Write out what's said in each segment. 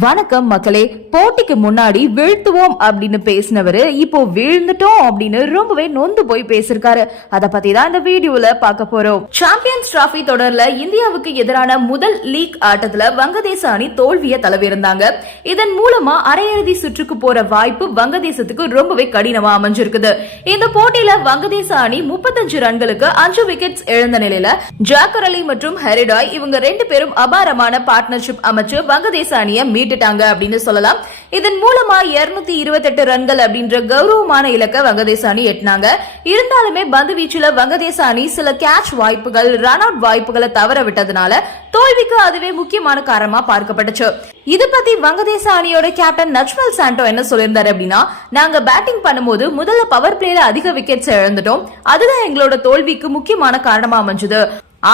வணக்கம் மக்களே போட்டிக்கு முன்னாடி வீழ்த்துவோம் அப்படின்னு பேசினவர் இப்போ வீழ்ந்துட்டோம் அப்படின்னு ரொம்பவே நொந்து போய் பேசிருக்காரு. அத பத்தி தான் இந்த வீடியோல பார்க்க போறோம். சாம்பியன்ஸ் டிராபி தொடர்ல இந்தியாவுக்கு எதிரான முதல் லீக் ஆட்டத்துல வங்கதேச அணி தோல்வியை தளவிருந்தாங்க. இதன் மூலமா அரையிறுதி சுற்றுக்கு போற வாய்ப்பு வங்கதேசத்துக்கு ரொம்பவே கடினமா அமைஞ்சிருக்குது. இந்த போட்டியில வங்கதேச அணி முப்பத்தஞ்சு ரன்களுக்கு அஞ்சு விக்கெட்ஸ் இழந்த நிலையில ஜாக்கர் அலி மற்றும் ஹெரிடாய் இவங்க ரெண்டு பேரும் அபாரமான பார்ட்னர்ஷிப் அமைச்சு வங்கதேச அணியை மீட்டுட்டாங்க அப்படின்னு சொல்லலாம். இதன் மூலமா 228 இருபத்தெட்டு ரன்கள் அப்படின்ற கௌரவமான இலக்க வங்கதேச அணி எட்டினாங்க. இருந்தாலுமே பந்து வீச்சுல வங்கதேச அணி சில கேட்ச் வாய்ப்புகள் ரன் அவுட் வாய்ப்புகளை தவற விட்டதுனால தோல்விக்கு அதுவே முக்கியமான காரணமா பார்க்கப்பட்டுச்சு. இது பத்தி வங்கதேச அணியோட கேப்டன் நச்மல் சாண்டோ என்ன சொல்லியிருந்தாரு அப்படின்னா நாங்க பேட்டிங் பண்ணும்போது முதல்ல பவர் பிளேல அதிக விக்கெட்ஸ் இழந்துட்டோம். அதுதான் எங்களோட தோல்விக்கு முக்கியமான காரணமா அமைஞ்சது.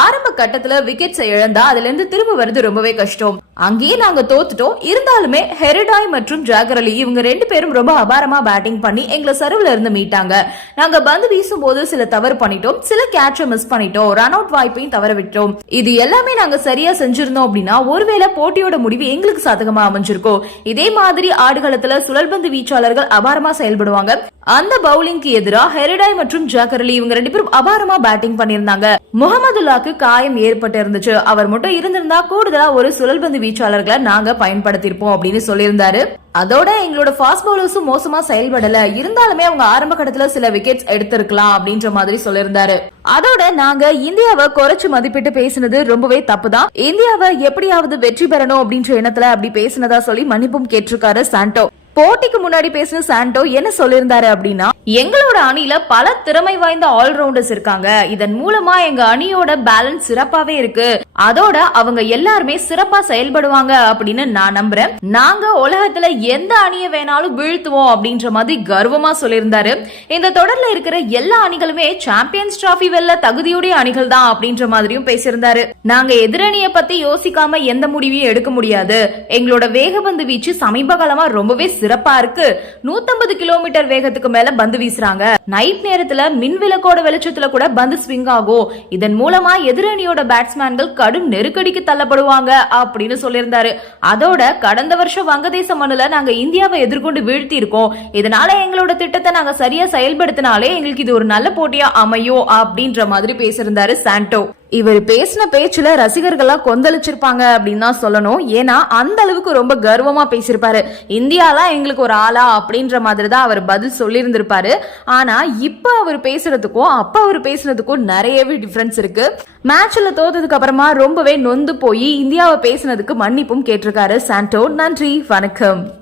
ஆரம்ப கட்டத்துல விக்கெட்ஸ் இழந்தா அதுல இருந்து திரும்ப வருது ரொம்பவே கஷ்டம். அங்கேயே நாங்க தோத்துட்டோம். இருந்தாலுமே ஹெரிடாய் மற்றும் ஜாகர் அலி இவங்க ரெண்டு பேரும் ரொம்ப அபாரமா பேட்டிங் பண்ணி எங்களை சர்வ்ல இருந்து மீட்டாங்க. நாங்க பந்து வீசும் போது சில தவறு பண்ணிட்டோம். சில கேட்ச மிஸ் பண்ணிட்டோம். ரன் அவுட் வாய்ப்பையும் தவற விட்டோம். இது எல்லாமே நாங்க சரியா செஞ்சிருந்தோம் அப்படின்னா ஒருவேளை போட்டியோட முடிவு எங்களுக்கு சாதகமா அமைஞ்சிருக்கும் இதே மாதிரி ஆடுகளத்துல சுழல்பந்து வீச்சாளர்கள் அபாரமா செயல்படுவாங்க. அந்த பவுலிங்க்கு எதிரா ஹெரிடாய் மற்றும் ஜாகர் அலி இவங்க ரெண்டு பேரும் அபாரமா பேட்டிங் பண்ணியிருந்தாங்க. முகமதுல்லாக்கு காயம் ஏற்பட்டு இருந்துச்சு அவர் மட்டும் இருந்திருந்தா கூடுதலா ஒரு சுழல்பந்து வீச்சாளர்களை நாங்க பயன்படுத்தியிருப்போம் அப்படின்னு சொல்லியிருந்தாரு. அதோட எங்களோட ஃபாஸ்ட் பவுலர்ஸும் மோசமா செயல்படல. இருந்தாலுமே அவங்க ஆரம்ப கட்டத்துல சில விக்கெட்ஸ் எடுத்திருக்கலாம் அப்படின்ற மாதிரி சொல்லியிருந்தாரு. அதோட நாங்க இந்தியாவை குறைச்சு மதிப்பிட்டு பேசினது ரொம்பவே தப்புதான். இந்தியாவை எப்படியாவது வெற்றி பெறணும் அப்படின்ற எண்ணத்துல அப்படி பேசினதா சொல்லி மன்னிப்பும் கேட்டிருக்காரு சாண்டோ. போட்டிக்கு முன்னாடி பேசின சாண்டோ என்ன சொல்லியிருந்தாரு அப்படின்னா எங்களோட அணியில பல திறமை வாய்ந்த ஆல்ரவுண்டர்ஸ் இருக்காங்க. இதன் மூலமா எங்க அணியோட பேலன்ஸ் சிறப்பாவே இருக்கு. அதோட அவங்க எல்லாருமே சிறப்பா செயல்படுவாங்க அப்படின்னு நான் நம்புறேன். நாங்க உலகத்துல எந்த அணியை வேணாலும் வீழ்த்துவோம் அப்படின்ற மாதிரி கர்வமா சொல்லியிருந்தாரு. இந்த தொடர்ல இருக்கிற எல்லா அணிகளுமே சாம்பியன்ஸ் டிராபி வெல்ல தகுதியுடைய அணிகள் தான் அப்படின்ற மாதிரியும் பேசியிருந்தாரு. நாங்க எதிரணியை பத்தி யோசிக்காம எந்த முடிவையும் எடுக்க முடியாது. எங்களோட வேகபந்து வீச்சு சமீப காலமா ரொம்பவே சிறப்பா இருக்கு. 150 கிலோமீட்டர் வேகத்துக்கு மேல பந்து வீசுறாங்க. நைட் நேரத்துல மின் விளக்கோட வெளிச்சத்துல கூட பந்து ஸ்விங் ஆகும். இதன் மூலமா எதிரணியோட பேட்ஸ்மேன்கள் கடும் நெருக்கடிக்கு தள்ளப்படுவாங்க அப்படின்னு சொல்லியிருந்தாரு. அதோட கடந்த வருஷம் வங்கதேச மண்ணுல நாங்க இந்தியாவை எதிர்கொண்டு வீழ்த்தி இருக்கோம் இதனால எங்களோட திட்டத்தை நாங்க சரியா செயல்படுத்தினாலே எங்களுக்கு இது ஒரு நல்ல போட்டியா அமையும் அப்படின்ற மாதிரி பேசியிருந்தாரு சாண்டோ. இவர் பேசின பேச்சுல ரசிகர்கள்லாம் கொந்தளிச்சிருப்பாங்க அப்படின்னு தான் சொல்லணும். ஏன்னா அந்த அளவுக்கு ரொம்ப கர்வமா பேசியிருப்பாரு. இந்தியாலாம் எங்களுக்கு ஒரு ஆளா அப்படின்ற மாதிரி தான் அவர் பதில் சொல்லியிருந்திருப்பாரு. ஆனா இப்ப அவர் பேசுறதுக்கும் அப்ப அவர் பேசுனதுக்கும் நிறையவே டிஃபரன்ஸ் இருக்கு. மேட்ச்ல தோத்ததுக்கு அப்புறமா ரொம்பவே நொந்து போய் இந்தியாவை பேசினதுக்கு மன்னிப்பும் கேட்டிருக்காரு சாண்டோ. நன்றி வணக்கம்.